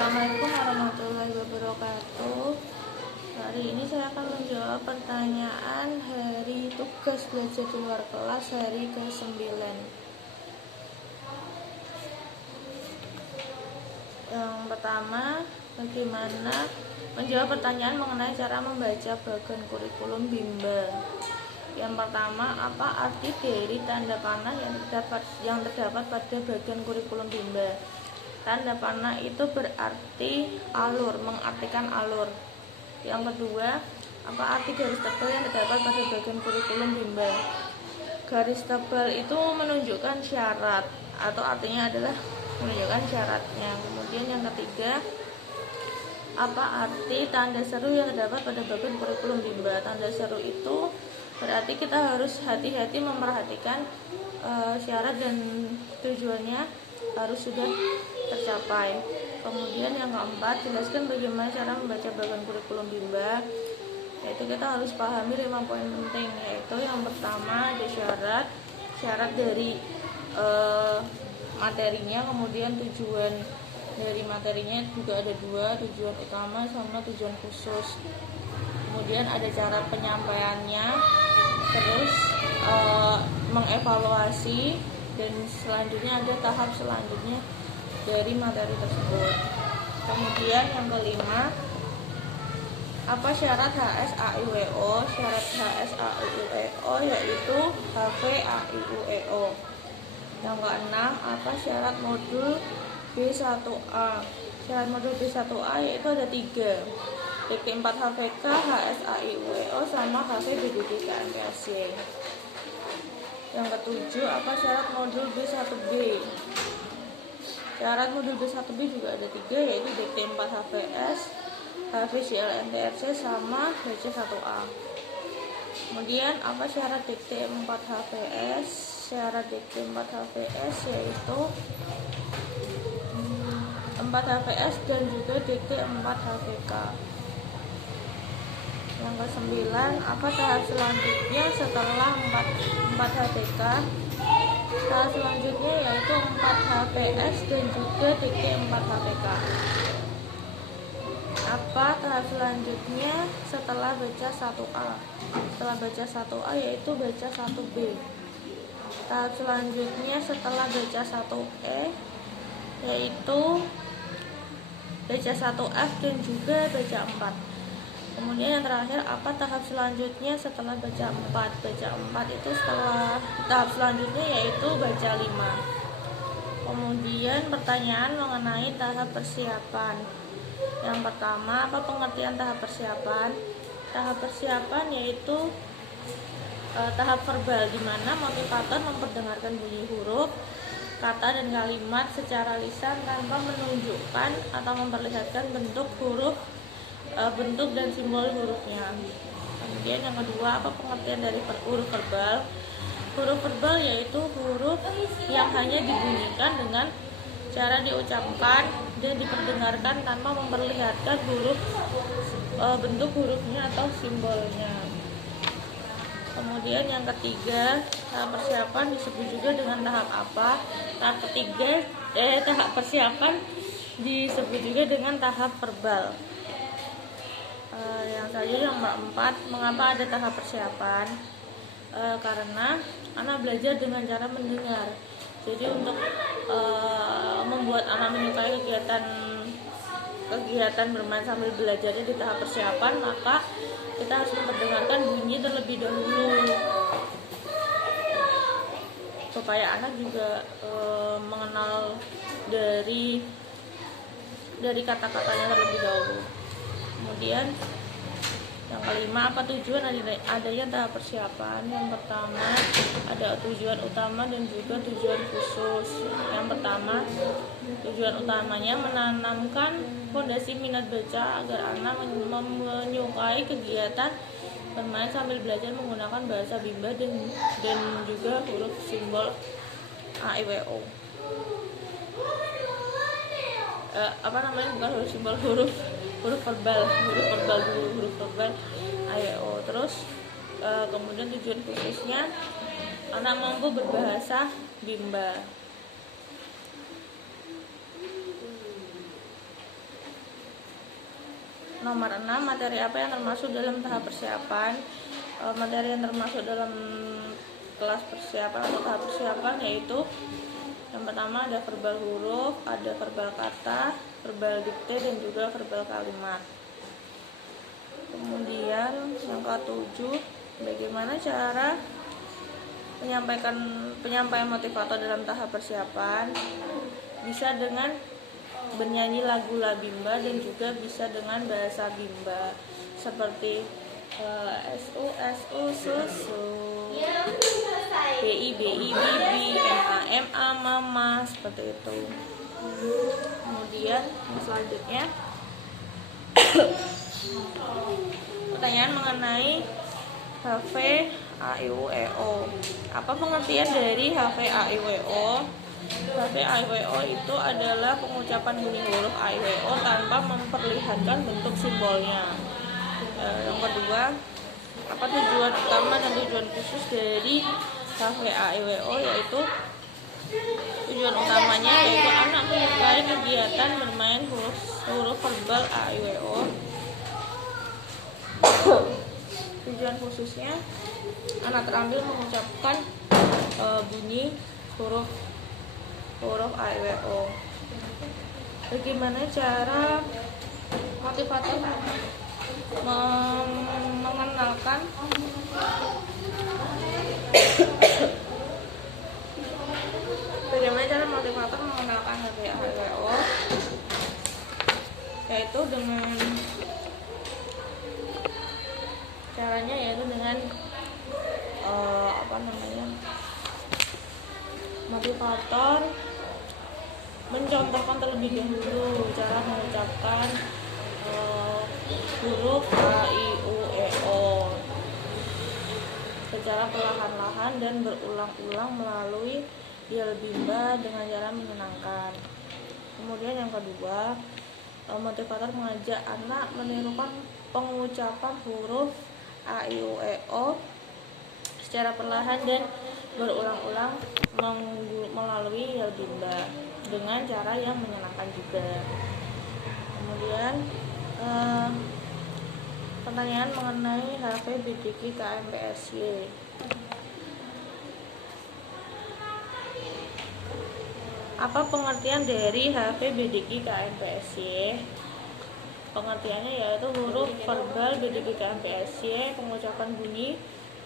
Assalamualaikum warahmatullahi wabarakatuh. Hari ini saya akan menjawab pertanyaan hari tugas belajar di luar kelas hari ke-9. Yang pertama, bagaimana menjawab pertanyaan mengenai cara membaca bagan kurikulum Bimba. Yang pertama, apa arti dari tanda panah yang terdapat pada bagian kurikulum Bimba? Tanda panah itu berarti alur, mengartikan alur. Yang kedua, apa arti garis tebal yang terdapat pada bagian kurikulum Bimba? Garis tebal itu menunjukkan syarat, atau artinya adalah menunjukkan syaratnya. Kemudian yang ketiga, apa arti tanda seru yang terdapat pada bagian kurikulum Bimba? Tanda seru itu berarti kita harus hati-hati memperhatikan syarat dan tujuannya harus sudah tercapai. Kemudian yang keempat, jelaskan bagaimana cara membaca bagan kurikulum Bimba. Yaitu kita harus pahami 5 poin penting, yaitu yang pertama ada syarat dari materinya, kemudian tujuan dari materinya juga ada 2, tujuan utama sama tujuan khusus. Kemudian ada cara penyampaiannya, terus mengevaluasi, dan selanjutnya ada tahap selanjutnya dari materi tersebut. Kemudian yang kelima, apa syarat HSAIWO? Syarat HSAIWO yaitu HVAIUEO. Yang keenam, apa syarat modul B1A? Syarat modul B1A yaitu ada 3, DT 4 HVK, HSAIUEO sama HVBDD KMPSC. Yang ketujuh, apa syarat modul B1B? Syarat modul B1B juga ada 3, yaitu DT 4 HVS, HVCLNTRC sama HC1A. Kemudian apa syarat DT 4 HVS? Syarat DT 4 HVS yaitu 4 HVS dan juga DT 4 HVK. Yang ke-9, apa tahap selanjutnya setelah 4 HPK? Tahap selanjutnya yaitu 4 HPS dan juga DT 4 HPK. Apa tahap selanjutnya setelah baca 1A? Setelah baca 1A yaitu baca 1B. Tahap selanjutnya setelah baca 1E yaitu baca 1F dan juga baca 4. Kemudian yang terakhir, apa tahap selanjutnya setelah baca 4? Baca 4 itu setelah tahap selanjutnya yaitu baca 5. Kemudian pertanyaan mengenai tahap persiapan. Yang pertama, apa pengertian tahap persiapan? Tahap persiapan yaitu tahap verbal, di mana motivator memperdengarkan bunyi huruf, kata dan kalimat secara lisan tanpa menunjukkan atau memperlihatkan bentuk dan simbol hurufnya. Kemudian yang kedua, apa pengertian dari huruf verbal? Huruf verbal yaitu huruf yang hanya dibunyikan dengan cara diucapkan dan diperdengarkan tanpa memperlihatkan bentuk hurufnya atau simbolnya. Kemudian yang ketiga, tahap persiapan disebut juga dengan tahap apa? Tahap persiapan disebut juga dengan tahap verbal. Yang selanjutnya yang keempat, mengapa ada tahap persiapan? Karena anak belajar dengan cara mendengar. Jadi untuk membuat anak menyukai kegiatan bermain sambil belajarnya di tahap persiapan, maka kita harus memperdengarkan bunyi terlebih dahulu supaya anak juga mengenal dari kata-katanya terlebih dahulu. Kemudian yang kelima, apa tujuan adanya tahap persiapan? Yang pertama, ada tujuan utama dan juga tujuan khusus. Yang pertama, tujuan utamanya menanamkan fondasi minat baca agar anak menyukai kegiatan bermain sambil belajar menggunakan bahasa Bimba dan juga huruf simbol AIWO. Bukan huruf simbol, huruf verbal AIWO. Terus kemudian tujuan khususnya, anak mampu berbahasa Bimba. Nomor 6, materi apa yang termasuk dalam tahap persiapan? Materi yang termasuk dalam kelas persiapan atau tahap persiapan yaitu yang pertama ada verbal huruf, ada verbal kata, verbal dikte, dan juga verbal kalimat. Kemudian yang ke-7, bagaimana cara penyampaian motivator dalam tahap persiapan? Bisa dengan bernyanyi lagu Labimba dan juga bisa dengan bahasa Bimba seperti SU susu, BI bibi, MA mama, seperti itu. Kemudian selanjutnya pertanyaan mengenai HV AIUEO. Apa pengertian dari HV AIUEO? HV AIUEO itu adalah pengucapan bunyi huruf AIUEO tanpa memperlihatkan bentuk simbolnya. Yang kedua, apa tujuan utama dan tujuan khusus dari HV AIUEO? Yaitu tujuan utamanya yaitu anak menyukai kegiatan bermain huruf verbal AIUEO. Tujuan khususnya anak terampil mengucapkan bunyi huruf AIUEO. Bagaimana cara motivator mengenalkan HV AIUEO? Yaitu dengan caranya dengan motivator mencontohkan terlebih dahulu cara mengucapkan huruf AIUEO secara perlahan-lahan dan berulang-ulang melalui yel bimba dengan cara menyenangkan. Kemudian yang kedua, motivator mengajak anak menirukan pengucapan huruf AIUEO secara perlahan dan berulang-ulang melalui yel bimba dengan cara yang menyenangkan juga. Kemudian pertanyaan mengenai HV BDQ KMPSY. Apa pengertian dari HV BDQ KMPSY? Pengertiannya yaitu huruf verbal BDQ KMPSY, pengucapan bunyi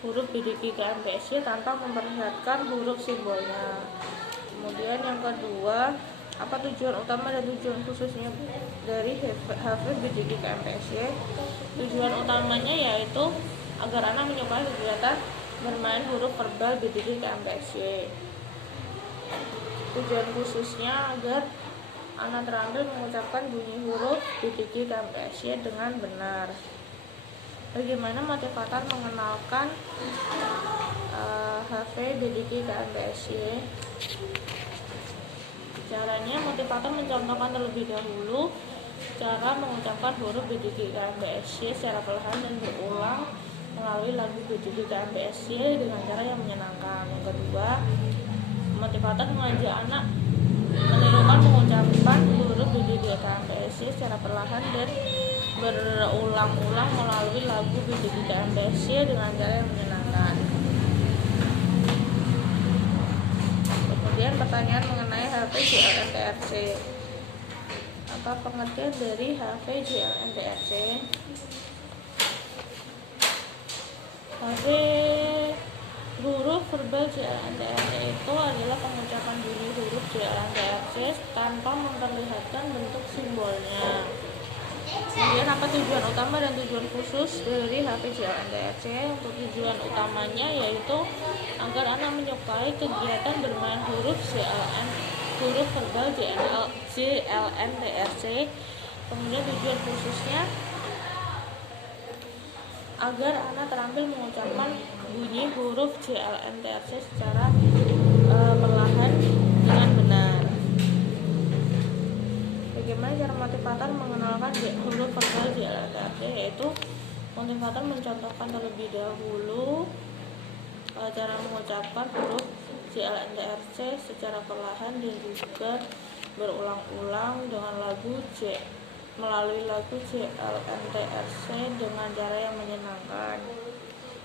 huruf BDQ KMPSY tanpa memperlihatkan huruf simbolnya. Kemudian yang kedua, apa tujuan utama dan tujuan khususnya dari HV BDQ KMPSY? Tujuan utamanya yaitu agar anak menyukai kegiatan bermain huruf verbal BDQ KMPSY. Tujuan khususnya agar anak terampil mengucapkan bunyi huruf BDQ KMPSY dengan benar. Bagaimana motivator mengenalkan HV BDQ KMPSY? Caranya, motivator mencontohkan terlebih dahulu cara mengucapkan huruf BDQ KMPSY secara perlahan dan berulang melalui lagu BDQ KMPSY dengan cara yang menyenangkan. Yang kedua, motivator mengajak anak menirukan pengucapan huruf BDQ KMPSY secara perlahan dan berulang-ulang melalui lagu BDQ KMPSY dengan cara yang menyenangkan. Kemudian pertanyaan mengenai HV JLNTRC. Apa pengertian dari HV JLNTRC? HV huruf verbal JLNTRC itu adalah pengucapan bunyi huruf JLNTRC tanpa memperlihatkan bentuk simbolnya. Kemudian apa tujuan utama dan tujuan khusus dari HV JLNTRC? Untuk tujuan utamanya yaitu agar anak menyukai kegiatan bermain huruf verbal JLNTRC. Kemudian tujuan khususnya agar anak terampil mengucapkan bunyi huruf JLNTRC secara perlahan dengan benar. Bagaimana cara motivator mengenalkan huruf verbal JLNTRC? Yaitu motivator mencontohkan terlebih dahulu cara mengucapkan huruf JLNTRC secara perlahan dan juga berulang-ulang dengan lagu melalui lagu JLNTRC dengan cara yang menyenangkan.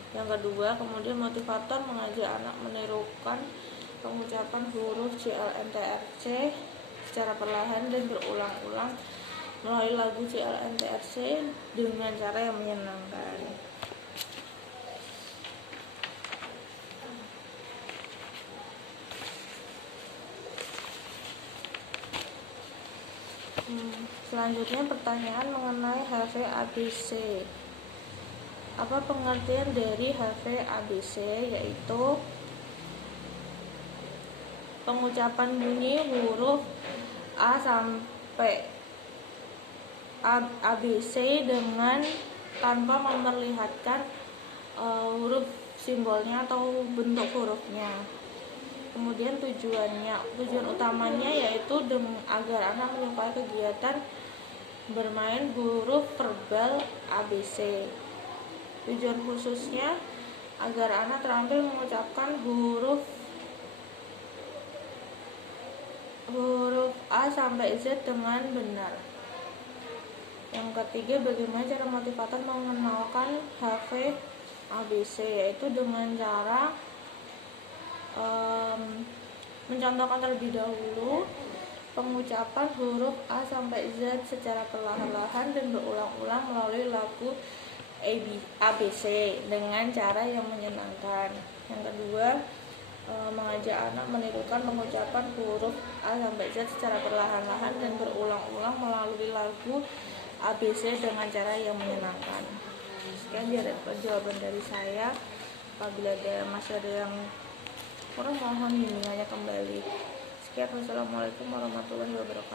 Yang kedua, kemudian motivator mengajak anak menirukan pengucapan huruf JLNTRC secara perlahan dan berulang-ulang melalui lagu JLNTRC dengan cara yang menyenangkan. Selanjutnya pertanyaan mengenai HVABC. Apa pengertian dari HVABC? Yaitu pengucapan bunyi huruf A sampai ABC dengan tanpa memperlihatkan huruf simbolnya atau bentuk hurufnya. Kemudian tujuan utamanya yaitu agar anak menyukai kegiatan bermain huruf verbal ABC. Tujuan khususnya agar anak terampil mengucapkan huruf A sampai Z dengan benar. Yang ketiga, bagaimana cara motivator mengenalkan HVABC, yaitu dengan cara mencontohkan terlebih dahulu pengucapan huruf A sampai Z secara perlahan-lahan dan berulang-ulang melalui lagu ABC dengan cara yang menyenangkan. Yang kedua, mengajak anak menirukan pengucapan huruf A sampai Z secara perlahan-lahan dan berulang-ulang melalui lagu ABC dengan cara yang menyenangkan. Sekian jawaban dari saya. Apabila masih ada yang kurang, mohon bimbingannya kembali. Sekian, wassalamualaikum warahmatullahi wabarakatuh.